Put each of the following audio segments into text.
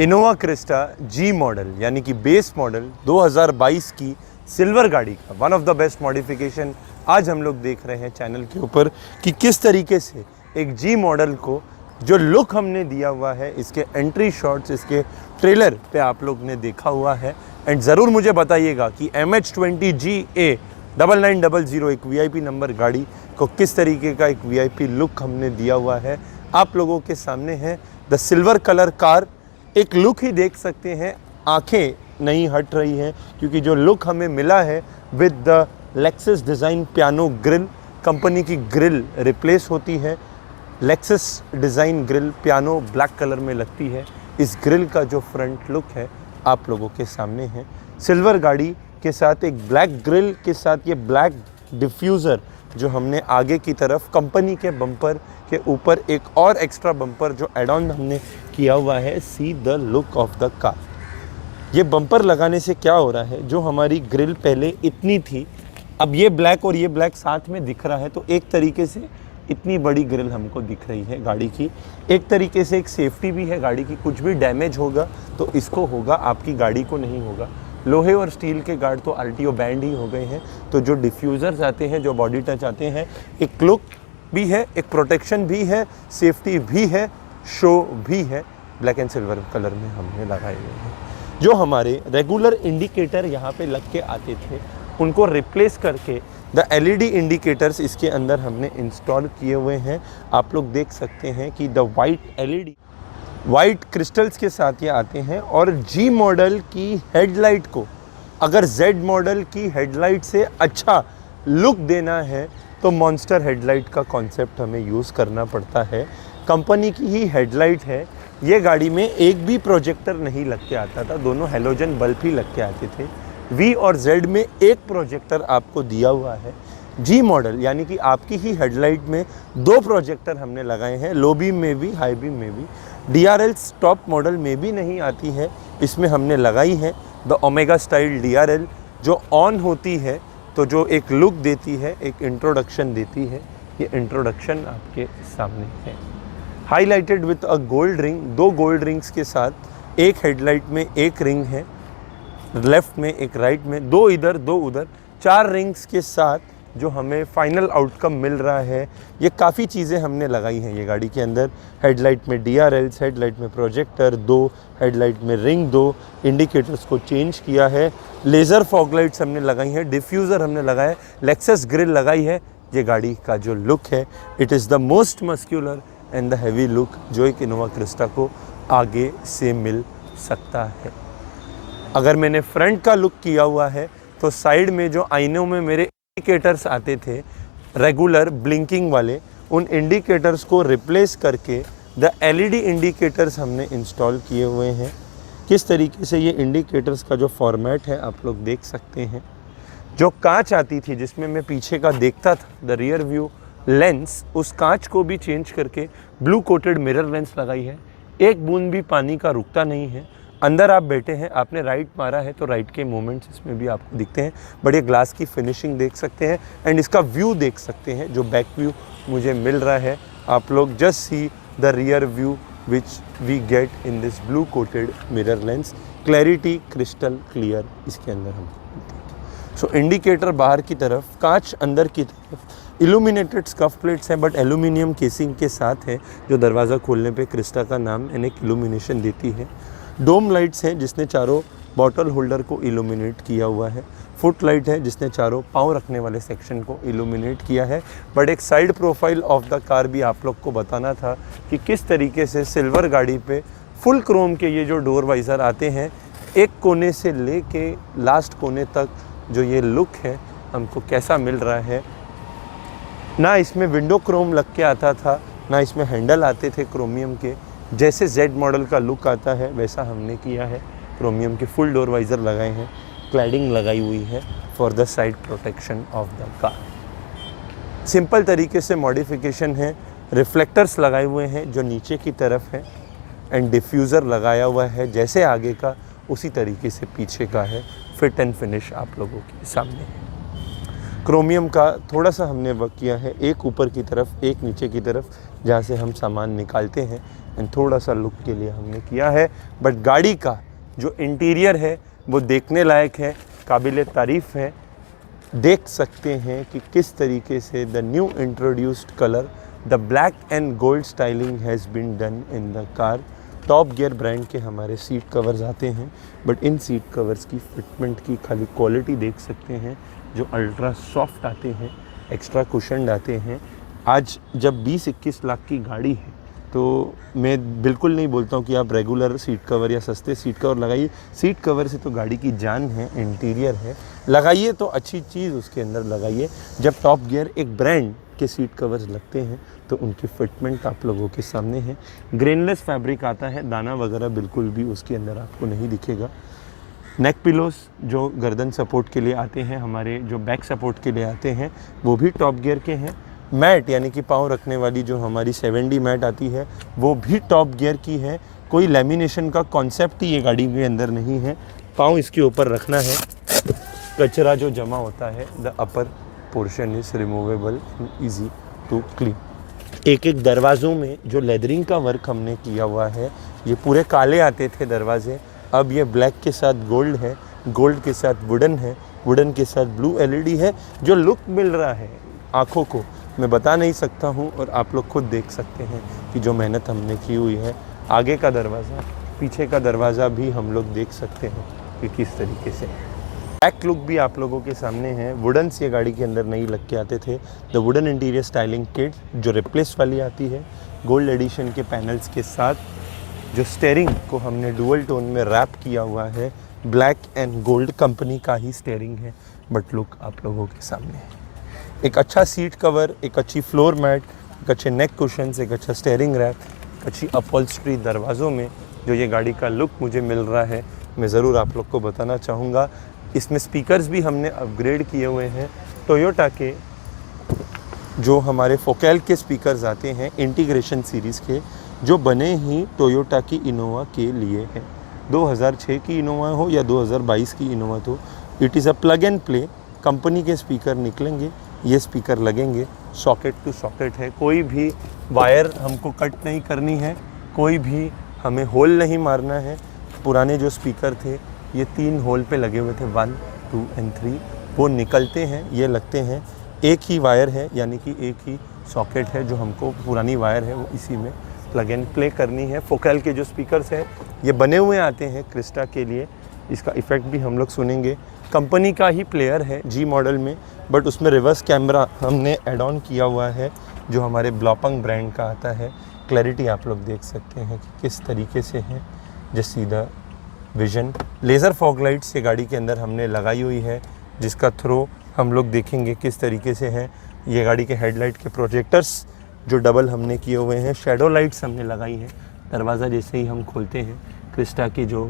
Innova Crysta G model यानी कि base model 2022 की सिल्वर गाड़ी का one of the best modification आज हम लोग देख रहे हैं चैनल के ऊपर कि किस तरीके से एक जी मॉडल को जो लुक हमने दिया हुआ है, इसके एंट्री शॉट्स, इसके ट्रेलर पे आप लोग ने देखा हुआ है। एंड ज़रूर मुझे बताइएगा कि MH20GA 9900 एक VIP नंबर गाड़ी को किस तरीके का एक VIP लुक हमने दिया हुआ है। आप लोगों के सामने है द सिल्वर कलर कार। एक लुक ही देख सकते हैं, आंखें नहीं हट रही हैं क्योंकि जो लुक हमें मिला है with the Lexus design piano grill, company की ग्रिल रिप्लेस होती है। Lexus design grill piano black colour में लगती है। इस ग्रिल का जो फ्रंट लुक है आप लोगों के सामने है। सिल्वर गाड़ी के साथ एक ब्लैक ग्रिल के साथ ये ब्लैक डिफ्यूज़र जो हमने आगे की तरफ कंपनी के बम्पर के ऊपर एक और एक्स्ट्रा बम्पर जो एड ऑन हमने किया हुआ है। See the look of the car. ये बम्पर लगाने से क्या हो रहा है, जो हमारी ग्रिल पहले इतनी थी, अब ये ब्लैक और ये ब्लैक साथ में दिख रहा है, तो एक तरीके से इतनी बड़ी ग्रिल हमको दिख रही है गाड़ी की। एक तरीके से एक सेफ्टी भी है गाड़ी की, कुछ भी डैमेज होगा तो इसको होगा, आपकी गाड़ी को नहीं होगा। लोहे और स्टील के गार्ड तो RTO बैंड ही हो गए हैं, तो जो डिफ्यूज़र्स आते हैं, जो बॉडी टच आते हैं, एक लुक भी है, एक प्रोटेक्शन भी है, सेफ्टी भी है, शो भी है। ब्लैक एंड सिल्वर कलर में हमने लगाए हुए हैं। जो हमारे रेगुलर इंडिकेटर यहाँ पे लग के आते थे, उनको रिप्लेस करके द LED इंडिकेटर्स इसके अंदर हमने इंस्टॉल किए हुए हैं। आप लोग देख सकते हैं कि द वाइट क्रिस्टल्स के साथ ये आते हैं। और जी मॉडल की हेडलाइट को अगर Z मॉडल की हेडलाइट से अच्छा लुक देना है तो मॉन्स्टर हेडलाइट का कॉन्सेप्ट हमें यूज़ करना पड़ता है। कंपनी की ही हेडलाइट है। ये गाड़ी में एक भी प्रोजेक्टर नहीं लग के आता था, दोनों हेलोजन बल्ब ही लग के आते थे। V और Z में एक प्रोजेक्टर आपको दिया हुआ है। जी मॉडल यानी कि आपकी ही हेडलाइट में 2 प्रोजेक्टर हमने लगाए हैं, लो बीम में भी, हाई बीम में भी। DRL टॉप मॉडल में भी नहीं आती है, इसमें हमने लगाई है द ओमेगा स्टाइल DRL, जो ऑन होती है तो जो एक लुक देती है, एक इंट्रोडक्शन देती है। ये इंट्रोडक्शन आपके सामने है, highlighted with a gold ring. 2 gold rings के साथ, एक हेडलाइट में एक रिंग है, लेफ्ट में एक राइट में, 2 इधर 2 उधर, 4 रिंग्स के साथ जो हमें फाइनल आउटकम मिल रहा है। ये काफ़ी चीज़ें हमने लगाई हैं ये गाड़ी के अंदर। हेडलाइट में DRLs, हेडलाइट में प्रोजेक्टर 2, हेडलाइट में रिंग 2, इंडिकेटर्स को चेंज किया है, लेज़र फॉग लाइट्स हमने लगाई हैं, डिफ्यूज़र हमने लगाया है, लेक्सस ग्रिल लगाई है। ये गाड़ी का जो लुक है, it is the most muscular and the heavy look जो एक इनोवा क्रिस्टा को आगे से मिल सकता है। अगर मैंने फ्रंट का लुक किया हुआ है तो साइड में जो आईनों में मेरे इंडिकेटर्स आते थे रेगुलर ब्लिंकिंग वाले, उन इंडिकेटर्स को रिप्लेस करके द LED इंडिकेटर्स हमने इंस्टॉल किए हुए हैं। किस तरीके से ये इंडिकेटर्स का जो फॉर्मेट है आप लोग देख सकते हैं। जो कांच आती थी जिसमें मैं पीछे का देखता था, द रियर व्यू लेंस, उस कांच को भी चेंज करके ब्लू कोटेड मिरर लेंस लगाई है। एक बूंद भी पानी का रुकता नहीं है। अंदर आप बैठे हैं, आपने राइट मारा है तो राइट के मोमेंट्स इसमें भी आपको दिखते हैं। बड़े ग्लास की फिनिशिंग देख सकते हैं एंड इसका व्यू देख सकते हैं जो बैक व्यू मुझे मिल रहा है। आप लोग just see the rear view which we get in this blue coated mirror lens. Clarity crystal clear इसके अंदर हम। सो इंडिकेटर बाहर की तरफ, कांच अंदर की तरफ, इल्यूमिनेटेड स्कफ प्लेट्स हैं बट एल्यूमिनियम केसिंग के साथ है, जो दरवाज़ा खोलने पे क्रिस्टा का नाम एंड एक इल्यूमिनेशन देती है। डोम लाइट्स हैं जिसने चारों बॉटल होल्डर को इल्यूमिनेट किया हुआ है। फुट लाइट है जिसने चारों पाँव रखने वाले सेक्शन को इल्यूमिनेट किया है। बट एक side profile of the car भी आप लोग को बताना था कि किस तरीके से सिल्वर गाड़ी पे फुल क्रोम के ये जो डोर वाइज़र आते हैं, एक कोने से लेके लास्ट कोने तक जो ये लुक है हमको कैसा मिल रहा है। ना इसमें विंडो क्रोम लग के आता था, ना इसमें हैंडल आते थे क्रोमियम के। जैसे Z मॉडल का लुक आता है वैसा हमने किया है। क्रोमियम के फुल डोर वाइज़र लगाए हैं, क्लैडिंग लगाई हुई है for the side protection of the car. Simple तरीके से मॉडिफिकेशन है। रिफ्लेक्टर्स लगाए हुए हैं जो नीचे की तरफ है एंड डिफ्यूज़र लगाया हुआ है जैसे आगे का उसी तरीके से पीछे का है। फिट एंड फिनिश आप लोगों के सामने है। क्रोमियम का थोड़ा सा हमने वर्क किया है, एक ऊपर की तरफ एक नीचे की तरफ, जहाँ से हम सामान निकालते हैं, एंड थोड़ा सा लुक के लिए हमने किया है। बट गाड़ी का जो इंटीरियर है वो देखने लायक है, काबिल तारीफ़ है। देख सकते हैं कि किस तरीके से the new introduced colour, the black and gold styling has been done in the car. Top gear brand के हमारे सीट कवर्स आते हैं, बट इन सीट कवर्स की फिटमेंट की खाली क्वालिटी देख सकते हैं, जो अल्ट्रा सॉफ्ट आते हैं, एक्स्ट्रा कुशन्ड आते हैं। आज जब 20-21 लाख की गाड़ी है तो मैं बिल्कुल नहीं बोलता हूँ कि आप रेगुलर सीट कवर या सस्ते सीट कवर लगाइए। सीट कवर से तो गाड़ी की जान है, इंटीरियर है, लगाइए तो अच्छी चीज़ उसके अंदर लगाइए। जब टॉप गियर एक ब्रांड के सीट कवर्स लगते हैं तो उनकी फिटमेंट आप लोगों के सामने है। ग्रेनलेस फैब्रिक आता है, दाना वगैरह बिल्कुल भी उसके अंदर आपको नहीं दिखेगा। नेक पिलोस जो गर्दन सपोर्ट के लिए आते हैं, हमारे जो बैक सपोर्ट के लिए आते हैं, वो भी टॉप गियर के हैं। मैट यानी कि पाँव रखने वाली जो हमारी 7D मैट आती है वो भी टॉप गियर की है। कोई लेमिनेशन का कॉन्सेप्ट ही ये गाड़ी के अंदर नहीं है। पाँव इसके ऊपर रखना है, कचरा जो जमा होता है, the upper portion is removable and easy to clean. एक एक दरवाज़ों में जो लेदरिंग का वर्क हमने किया हुआ है, ये पूरे काले आते थे दरवाजे, अब ये ब्लैक के साथ गोल्ड है, गोल्ड के साथ वुडन है, वुडन के साथ ब्लू LED है। जो लुक मिल रहा है आँखों को मैं बता नहीं सकता हूँ, और आप लोग खुद देख सकते हैं कि जो मेहनत हमने की हुई है। आगे का दरवाज़ा, पीछे का दरवाज़ा भी हम लोग देख सकते हैं कि किस तरीके से। बैक लुक भी आप लोगों के सामने है। वुडन्स ये गाड़ी के अंदर नहीं लग के आते थे। The wooden interior styling kit जो रिप्लेस वाली आती है, गोल्ड एडिशन के पैनल्स के साथ। जो स्टेयरिंग को हमने डुअल टोन में रैप किया हुआ है, ब्लैक एंड गोल्ड कंपनी का ही स्टेयरिंग है, बट लुक आप लोगों के सामने है। एक अच्छा सीट कवर, एक अच्छी फ्लोर मैट, एक अच्छे नेक कुशन्स, एक अच्छा स्टेयरिंग रैप, अच्छी अपहोल्स्ट्री दरवाज़ों में जो ये गाड़ी का लुक मुझे मिल रहा है, मैं ज़रूर आप लोग को बताना चाहूँगा। इसमें स्पीकर्स भी हमने अपग्रेड किए हुए हैं। टोयोटा के जो हमारे फोकल के स्पीकर्स आते हैं इंटीग्रेशन सीरीज़ के, जो बने ही टोयोटा की इनोवा के लिए हैं। 2006 की इनोवा हो या 2022 की इनोवा, तो it is a plug and play. Company के स्पीकर निकलेंगे, ये स्पीकर लगेंगे, सॉकेट टू सॉकेट है। कोई भी वायर हमको कट नहीं करनी है, कोई भी हमें होल नहीं मारना है। पुराने जो स्पीकर थे ये 3 होल पे लगे हुए थे, 1, 2 एंड 3, वो निकलते हैं, ये लगते हैं। एक ही वायर है, यानी कि एक ही सॉकेट है, जो हमको पुरानी वायर है वो इसी में प्लग एंड प्ले करनी है। फोकल के जो स्पीकर्स हैं ये बने हुए आते हैं क्रिस्टा के लिए, इसका इफ़ेक्ट भी हम लोग सुनेंगे। कंपनी का ही प्लेयर है जी मॉडल में, बट उसमें रिवर्स कैमरा हमने एड ऑन किया हुआ है, जो हमारे ब्लॉपंग ब्रांड का आता है। क्लैरिटी आप लोग देख सकते हैं कि किस तरीके से है, जो सीधा विजन। लेज़र फॉग लाइट्स ये गाड़ी के अंदर हमने लगाई हुई है, जिसका थ्रो हम लोग देखेंगे किस तरीके से है। ये गाड़ी के हेडलाइट के प्रोजेक्टर्स जो डबल हमने किए हुए हैं, शैडो लाइट्स हमने लगाई हैं। दरवाज़ा जैसे ही हम खोलते हैं, क्रिस्टा की जो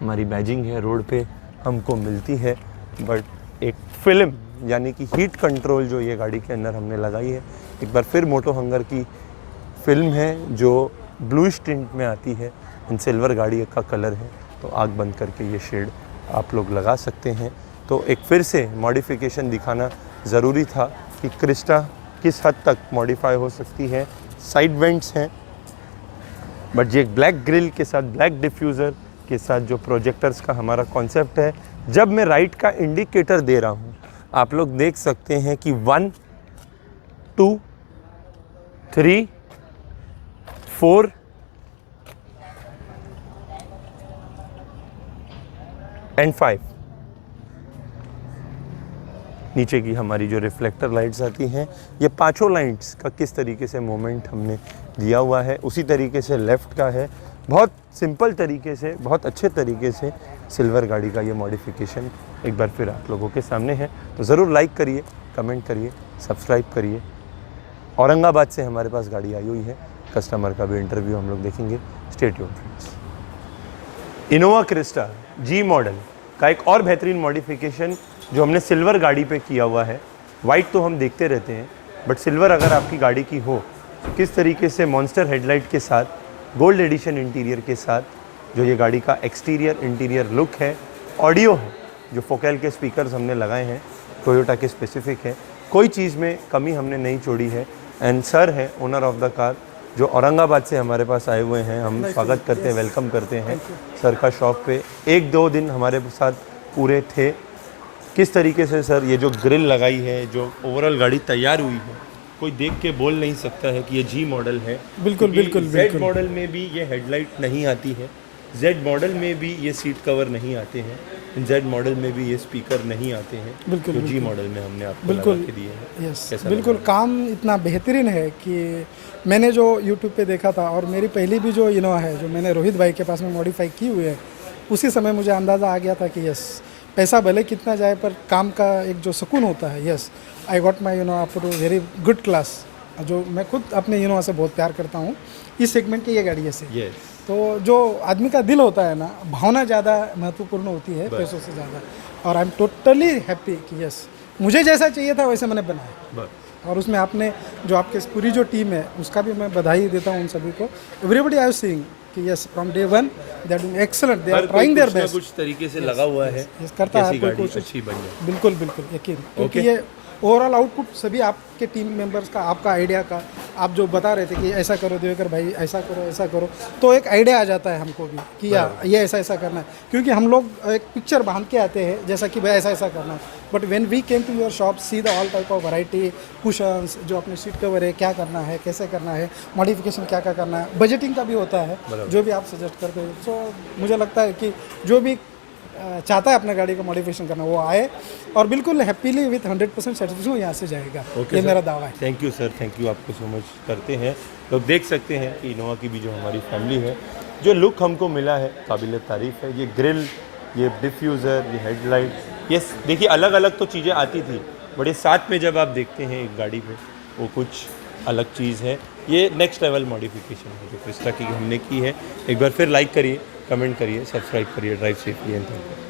हमारी बैजिंग है रोड पे हमको मिलती है, बट एक फिल्म यानी कि हीट कंट्रोल जो ये गाड़ी के अंदर हमने लगाई है। एक बार फिर मोटो हंगर की फिल्म है जो ब्लूइश टिंट में आती है, इन सिल्वर गाड़ी का कलर है, तो आग बंद करके ये शेड आप लोग लगा सकते हैं। तो एक फिर से मॉडिफिकेशन दिखाना ज़रूरी था कि क्रिस्टा किस हद तक मॉडिफाई हो सकती है। साइड वेंट्स हैं, बट ये ब्लैक ग्रिल के साथ, ब्लैक डिफ्यूज़र के साथ जो प्रोजेक्टर्स का हमारा कॉन्सेप्ट है। जब मैं राइट का इंडिकेटर दे रहा हूँ, आप लोग देख सकते हैं कि 1, 2, 3, 4 एंड 5। नीचे की हमारी जो रिफ्लेक्टर लाइट्स आती हैं, ये पांचों लाइट्स का किस तरीके से मोमेंट हमने दिया हुआ है, उसी तरीके से लेफ़्ट का है। बहुत सिंपल तरीके से, बहुत अच्छे तरीके से सिल्वर गाड़ी का ये मॉडिफिकेशन एक बार फिर आप लोगों के सामने है। तो ज़रूर लाइक करिए, कमेंट करिए, सब्सक्राइब करिए। औरंगाबाद से हमारे पास गाड़ी आई हुई है, कस्टमर का भी इंटरव्यू हम लोग देखेंगे। Stay tuned friends. Innova Crysta G model का एक और बेहतरीन मॉडिफिकेशन जो हमने सिल्वर गाड़ी पे किया हुआ है। वाइट तो हम देखते रहते हैं, बट सिल्वर अगर आपकी गाड़ी की हो तो किस तरीके से मॉन्स्टर हेडलाइट के साथ, गोल्ड एडिशन इंटीरियर के साथ जो ये गाड़ी का एक्सटीरियर इंटीरियर लुक है। ऑडियो है, जो फोकल के स्पीकर्स हमने लगाए हैं, टोयोटा के स्पेसिफिक है, कोई चीज़ में कमी हमने नहीं छोड़ी है। एंड सर हैं ओनर ऑफ द कार, जो औरंगाबाद से हमारे पास आए हुए हैं। हम स्वागत करते हैं, वेलकम करते हैं सर का शॉप पे। 1-2 दिन हमारे साथ पूरे थे। किस तरीके से सर ये जो ग्रिल लगाई है, जो ओवरऑल गाड़ी तैयार हुई है, कोई देख के बोल नहीं सकता है कि ये जी मॉडल है। बिल्कुल बिल्कुल जेड बिल्कुल मॉडल में भी ये हेडलाइट नहीं आती है, जेड मॉडल में भी ये सीट कवर नहीं आते हैं, जेड मॉडल में भी ये स्पीकर नहीं आते हैं, बिल्कुल, जो जी मॉडल में हमने आपको लगा बिल्कुल के दिए हैं। यस कैसा बिल्कुल लगा? काम इतना बेहतरीन है कि मैंने जो यूट्यूब पे देखा था और मेरी पहली भी जो इनोवा है जो मैंने रोहित भाई के पास में मॉडिफाई की हुई है, उसी समय मुझे अंदाज़ा आ गया था कि यस पैसा भले कितना जाए पर काम का एक जो सुकून होता है, yes I got my up to very good class, जो मैं खुद अपने इनोवा से बहुत प्यार करता हूँ इस सेगमेंट की ये गाड़ी है से। Yes. तो जो आदमी का दिल होता है ना, भावना ज़्यादा महत्वपूर्ण होती है पैसों से ज़्यादा। और आई एम टोटली हैप्पी कि यस मुझे जैसा चाहिए था वैसे मैंने बनाया। बस और उसमें आपने जो आपके पूरी जो टीम है उसका भी मैं बधाई देता हूँ उन सभी को। एवरीबडी आई सीइंग कि yes from day one they are doing excellent, they are trying their best. कुछ तरीके से लगा हुआ है, यस करता है कैसी कोई गाड़ी कोशिश। अच्छी बन जाए। बिल्कुल बिल्कुल यकीन, क्योंकि ये ओवरऑल आउटपुट सभी आपके टीम मेंबर्स का, आपका आइडिया का, आप जो बता रहे थे कि ऐसा करो दिवेकर भाई, ऐसा करो, तो एक आइडिया आ जाता है हमको भी कि यार ये ऐसा करना है। क्योंकि हम लोग एक पिक्चर बांध के आते हैं जैसा कि भाई ऐसा करना है, but when we came to your shop see the all type of variety cushions, जो अपने सीट कवर है क्या करना है, कैसे करना है, मॉडिफिकेशन क्या करना है, बजटिंग का भी होता है जो भी आप सजेस्ट करते हो। सो मुझे लगता है कि जो भी चाहता है अपने गाड़ी का मॉडिफिकेशन करना वो आए और बिल्कुल हैप्पीली विथ 100% सेटिस्फाइड यहाँ से जाएगा। ये मेरा दावा है। Thank you sir, thank you, आपको सो मच करते हैं। लोग देख सकते हैं कि इनोवा की भी जो हमारी फैमिली है, जो लुक हमको मिला है काबिल तारीफ़ है। ये ग्रिल, ये डिफ्यूज़र, ये हेडलाइट, ये देखिए अलग अलग तो चीज़ें आती थी, बड़े साथ में जब आप देखते हैं एक गाड़ी पे वो कुछ अलग चीज़ है। ये नेक्स्ट लेवल मॉडिफिकेशन है जो क्रिस्टा की हमने की है। एक बार फिर लाइक करिए, कमेंट करिए, सब्सक्राइब करिए। Drive safely and thank you.